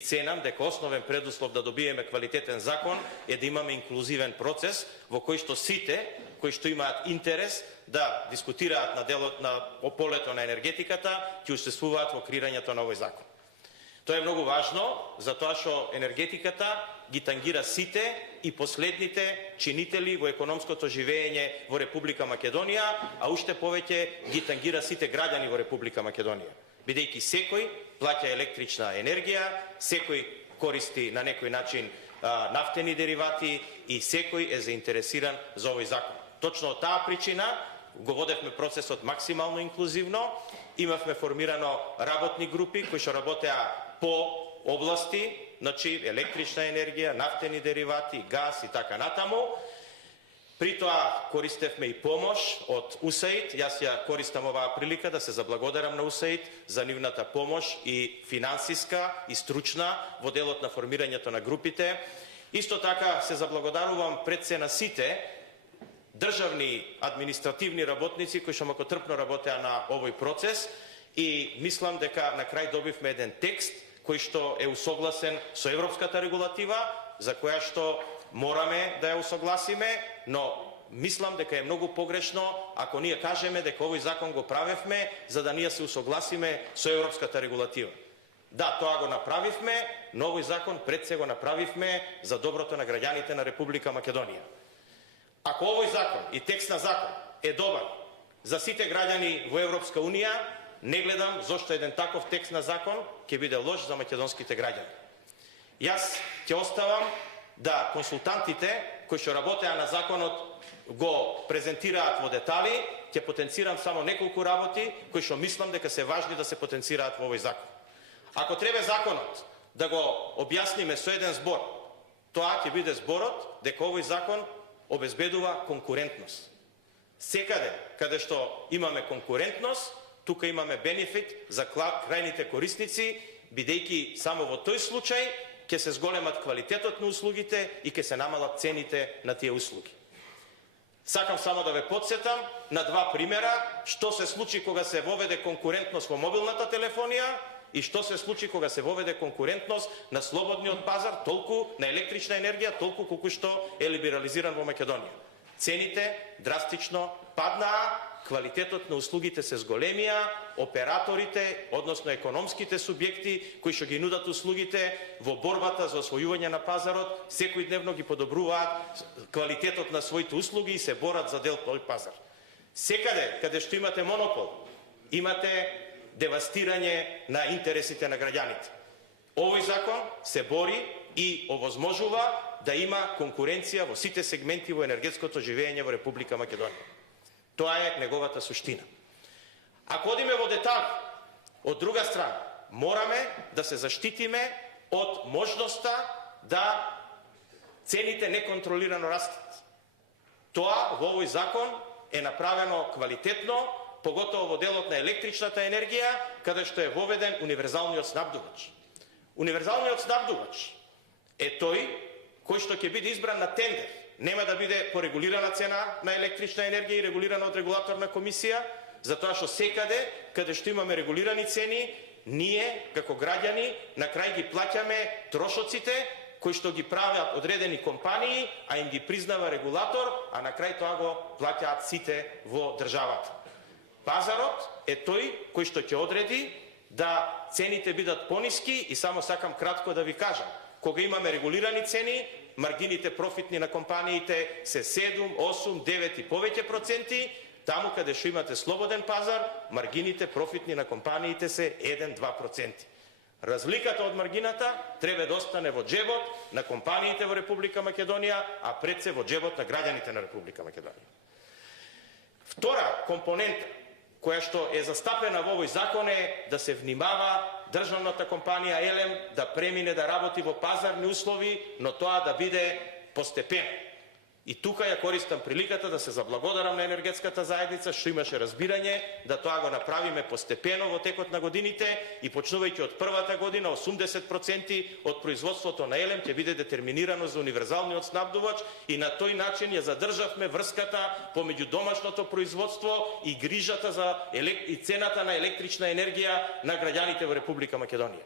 Ценам дека основен предуслов да добиеме квалитетен закон е да имаме инклузивен процес во кој што сите кои што имаат интерес да дискутираат на полето на енергетиката ќе учествуваат во креирањето на овој закон. Тоа е многу важно, затоа што енергетиката ги тангира сите и последните чинители во економското живење во Република Македонија, а уште повеќе ги тангира сите граѓани во Република Македонија. Бидејќи секој плаќа електрична енергија, секој користи на некој начин нафтени деривати и секој е заинтересиран за овој закон. Точно од таа причина го водевме процесот максимално инклузивно, имавме формирано работни групи кои што работеа по области, значи електрична енергија, нафтени деривати, газ и така натаму. При тоа користевме и помош од УСАИД. Јас ја користам оваа прилика да се заблагодарам на УСАИД за нивната помош и финансиска и стручна во делот на формирањето на групите. Исто така се заблагодарувам пред се на сите државни административни работници кои што макотрпно работеа на овој процес и мислам дека на крај добивме еден текст кој што е усогласен со европската регулатива, за која што мораме да ја усогласиме, но мислам дека е многу погрешно ако ние кажеме дека овој закон го правевме за да ние се усогласиме со европската регулатива. Да, тоа го направивме, но овој закон пред се го направивме за доброто на граѓаните на Република Македонија. Ако овој закон и текст на закон е добар за сите граѓани во Европска Унија, не гледам зошто еден таков текст на закон ќе биде лош за македонските граѓани. Јас ќе оставам да консултантите кои што работеа на законот го презентираат во детали, ќе потенцирам само неколку работи кои што мислам дека се важни да се потенцираат во овој закон. Ако треба законот да го објасниме со еден збор, тоа ќе биде зборот дека овој закон обезбедува конкурентност. Секаде каде што имаме конкурентност, тука имаме бенефит за крајните корисници, бидејќи само во тој случај ќе се зголемат квалитетот на услугите и ќе се намалат цените на тие услуги. Сакам само да ве потсетам на два примера што се случи кога се воведе конкурентност во мобилната телефонија и што се случи кога се воведе конкурентност на слободниот пазар, толку на електрична енергија, толку колку што е либерализиран во Македонија. Цените драстично паднаа, квалитетот на услугите се зголемија, операторите, односно економските субјекти кои што ги нудат услугите во борбата за освојување на пазарот, секојдневно ги подобруваат квалитетот на своите услуги и се борат за дел тој пазар. Секаде каде што имате монопол, имате девастирање на интересите на граѓаните. Овој закон се бори и овозможува да има конкуренција во сите сегменти во енергетското живење во Република Македонија. Тоа е неговата суштина. Ако одиме во детали, од друга страна, мораме да се заштитиме од можноста да цените неконтролирано растат. Тоа во овој закон е направено квалитетно, поготово во делот на електричната енергија, каде што е воведен универзалниот снабдувач. Универзалниот снабдувач е тој кој што ќе биде избран на тендер. Нема да биде по регулирана цена на електрична енергија и регулирана од регулаторна комисија, затоа што секаде каде што имаме регулирани цени, ние како граѓани на крај ги плаќаме трошоците кои што ги прават одредени компании, а им ги признава регулатор, а на крај тоа го плаќаат сите во државата. Пазарот е тој кој што ќе одреди да цените бидат пониски и само сакам кратко да ви кажам. Кога имаме регулирани цени, маргините профитни на компаниите се 7, 8, 9 и повеќе проценти, таму каде што имате слободен пазар, маргините профитни на компаниите се 1-2%. Разликата од маргината треба да остане во џебот на компаниите во Република Македонија, а пред се во џебот на граѓаните на Република Македонија. Втора компонента која што е застапена во овој закон е да се внимава државната компанија ЕЛЕМ да премине да работи во пазарни услови, но тоа да биде постепено. И тука ја користам приликата да се заблагодарам на енергетската заедница што имаше разбирање да тоа го направиме постепено во текот на годините и почнувајќи од првата година 80% од производството на ЕЛЕМ ќе биде детерминирано за универзалниот снабдувач и на тој начин ја задржавме врската помеѓу домашното производство и грижата за и цената на електрична енергија на граѓаните во Република Македонија.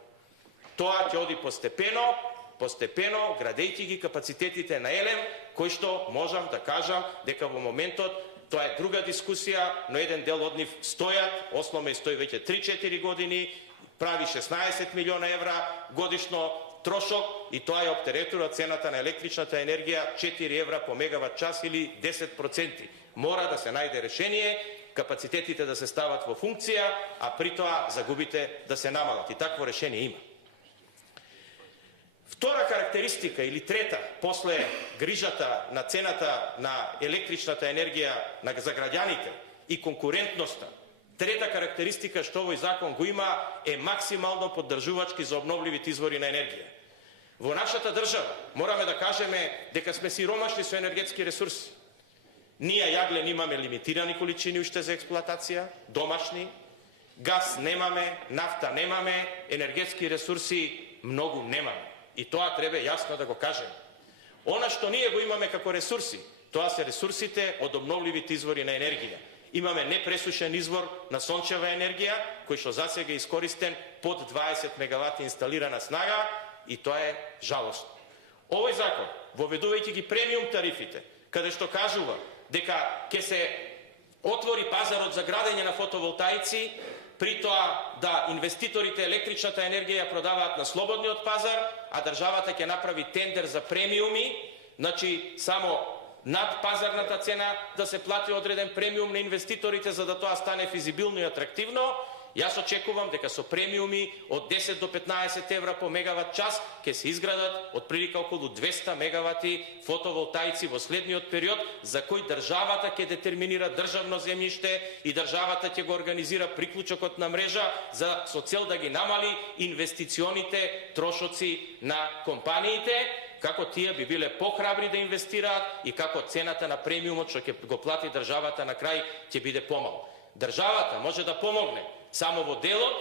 Тоа ќе оди постепено, градејќи ги капацитетите на ЕЛЕМ, кои што можам да кажам дека во моментот тоа е друга дискусија, но еден дел од нив стојат, Осломе стои веќе 3-4 години, прави 16 милиона евра годишно трошок и тоа ја оптеретува цената на електричната енергија 4 евра по мегават час или 10%. Мора да се најде решение, капацитетите да се стават во функција, а при тоа загубите да се намалат. И такво решение има. Втора карактеристика или трета, после грижата на цената на електричната енергија за граѓаните и конкурентноста, трета карактеристика што овој закон го има е максимално поддржувачки за обновливите извори на енергија. Во нашата држава мораме да кажеме дека сме сиромашни со енергетски ресурси. Ние јаглен имаме лимитирани количини уште за експлоатација, домашни, газ немаме, нафта немаме, енергетски ресурси многу немаме. И тоа треба јасно да го кажеме. Она што ние го имаме како ресурси, тоа се ресурсите од обновливите извори на енергија. Имаме непресушен извор на сончева енергија, кој што засега е искористен под 20 мегавати инсталирана снага, и тоа е жалосно. Овој закон, воведувајќи ги премиум тарифите, каде што кажува дека ќе се отвори пазарот за градење на фотоволтаици, при тоа да инвеститорите електричната енергија ја продаваат на слободниот пазар, а државата ќе направи тендер за премиуми, значи само над пазарната цена да се плати одреден премиум на инвеститорите за да тоа стане физибилно и атрактивно. Јас очекувам дека со премиуми од 10 до 15 евра по мегават час ќе се изградат отприлика околу 200 мегавати фотоволтаици во следниот период, за кој државата ќе детерминира државно земјиште и државата ќе го организира приклучокот на мрежа со цел да ги намали инвестиционите трошоци на компаниите, како тие би биле похрабри да инвестираат и како цената на премиумот што ќе го плати државата на крај ќе биде помал. Државата може да помогне само во делот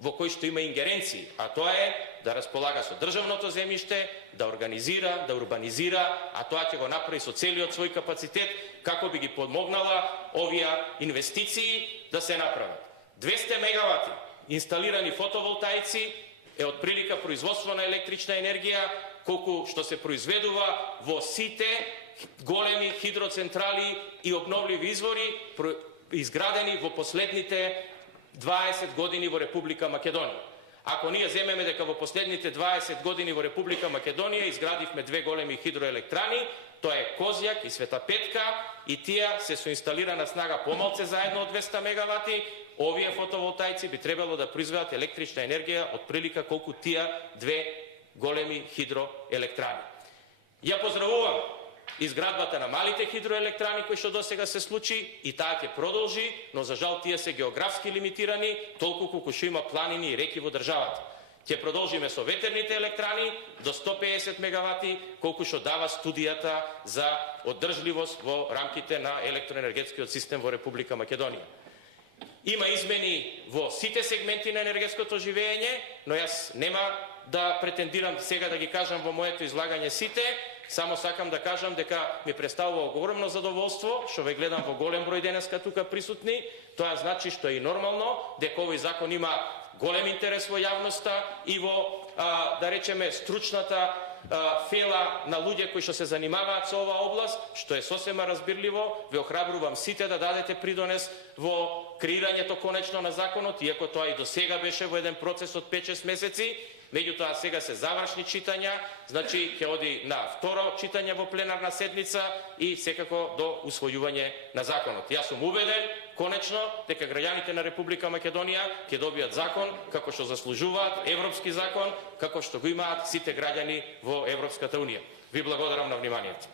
во кој што има ингеренции, а тоа е да располага со државното земјиште, да организира, да урбанизира, а тоа ќе го направи со целиот свој капацитет, како би ги помогнала овие инвестиции да се направат. 200 мегавати инсталирани фотоволтаици е отприлика производство на електрична енергија, колку што се произведува во сите големи хидроцентрали и обновливи извори, изградени во последните 20 години во Република Македонија. Ако ние земеме дека во последните 20 години во Република Македонија изградивме две големи хидроелектрани, тоа е Козјак и Света Петка, и тие се со инсталирана снага помалце заедно од 200 мегавати, овие фотоволтаици би требало да произведат електрична енергија од прилика колку тие две големи хидроелектрани. Ја поздравувам изградбата на малите хидроелектрани кои што досега се случи и таа ќе продолжи, но за жал тие се географски лимитирани, толку колку што има планини и реки во државата. Ќе продолжиме со ветерните електрани до 150 мегавати, колку што дава студијата за одржливост во рамките на електроенергетскиот систем во Република Македонија. Има измени во сите сегменти на енергетското живење, но јас нема да претендирам сега да ги кажам во моето излагање сите. Само сакам да кажам дека ми представува огромно задоволство што ве гледам во голем број денеска тука присутни. Тоа значи што е и нормално дека овој закон има голем интерес во јавноста и во, да речеме, стручната фела на луѓе кои што се занимаваат со оваа област, што е сосема разбирливо. Ве охрабрувам сите да дадете придонес во креирањето конечно на законот, иако тоа и до сега беше во еден процес од 5-6 месеци. Меѓутоа сега се завршни читања, значи ќе оди на второ читање во пленарна седница и секако до усвојување на законот. Јас сум убеден, конечно, дека граѓаните на Република Македонија ќе добијат закон како што заслужуваат, европски закон, како што го имаат сите граѓани во Европската унија. Ви благодарам на вниманието.